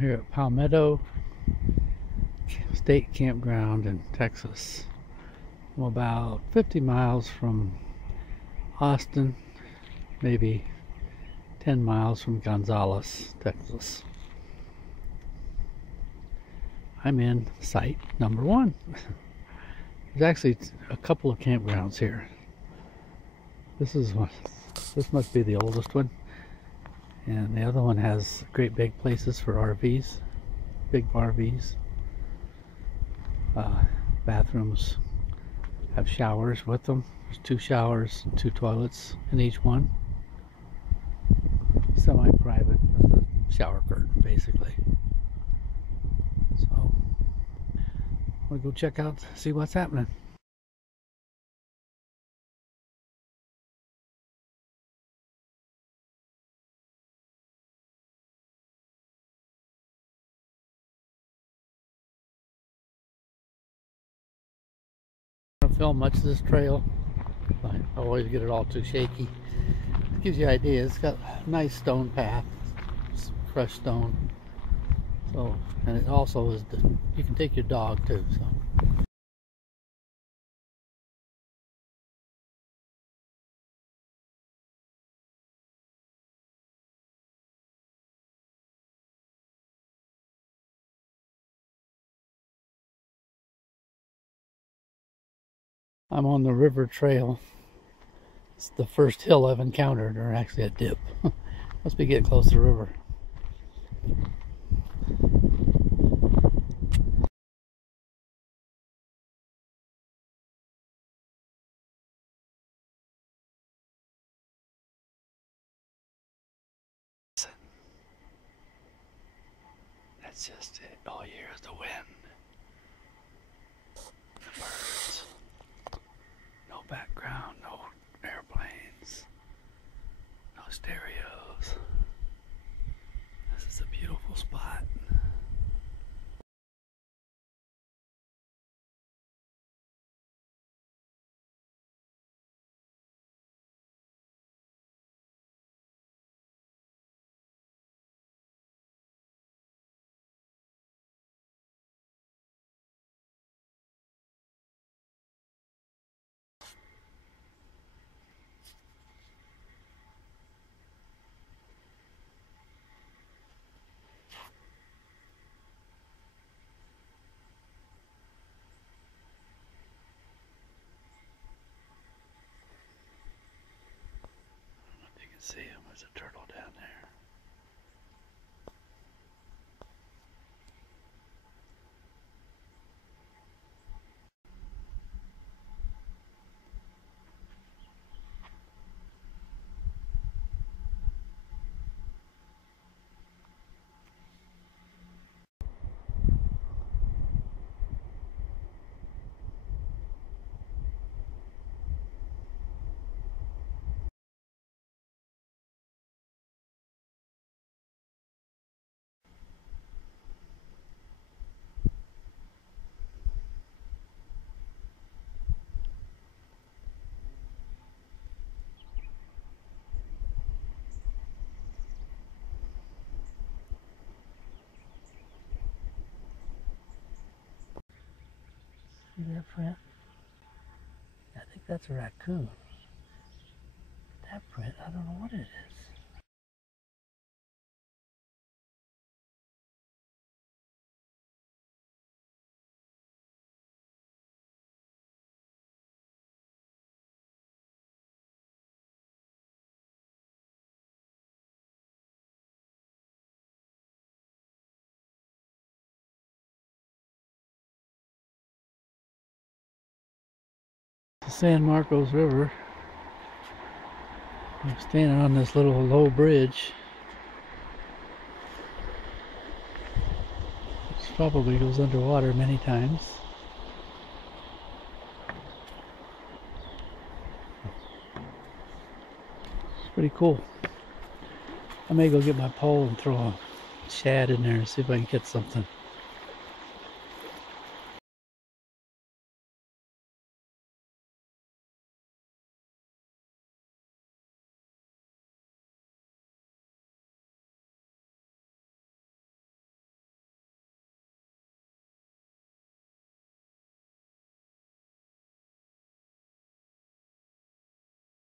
Here at Palmetto State Campground in Texas. I'm about 50 miles from Austin, maybe 10 miles from Gonzales, Texas. I'm in site number 1. There's actually a couple of campgrounds here. This must be the oldest one. And the other one has great big places for RVs, big RVs. Bathrooms have showers with them. There's 2 showers, 2 toilets in each one. Semi-private, shower curtain basically. So we'll go check out, see what's happening. I don't film much of this trail. I always get it all too shaky. It gives you ideas. It's got a nice stone path, crushed stone. So, and it also is, you can take your dog too. So. I'm on the river trail. It's the first hill I've encountered, or actually a dip. Must be getting close to the river. That's just it. All you hear is the wind. The birds. No background, no airplanes, no stereos. This is a beautiful spot. See him, there's a turtle down there. See that print? I think that's a raccoon. That print, I don't know what it is. The San Marcos River. I'm standing on this little low bridge. It probably goes underwater many times. It's pretty cool. I may go get my pole and throw a shad in there and see if I can catch something.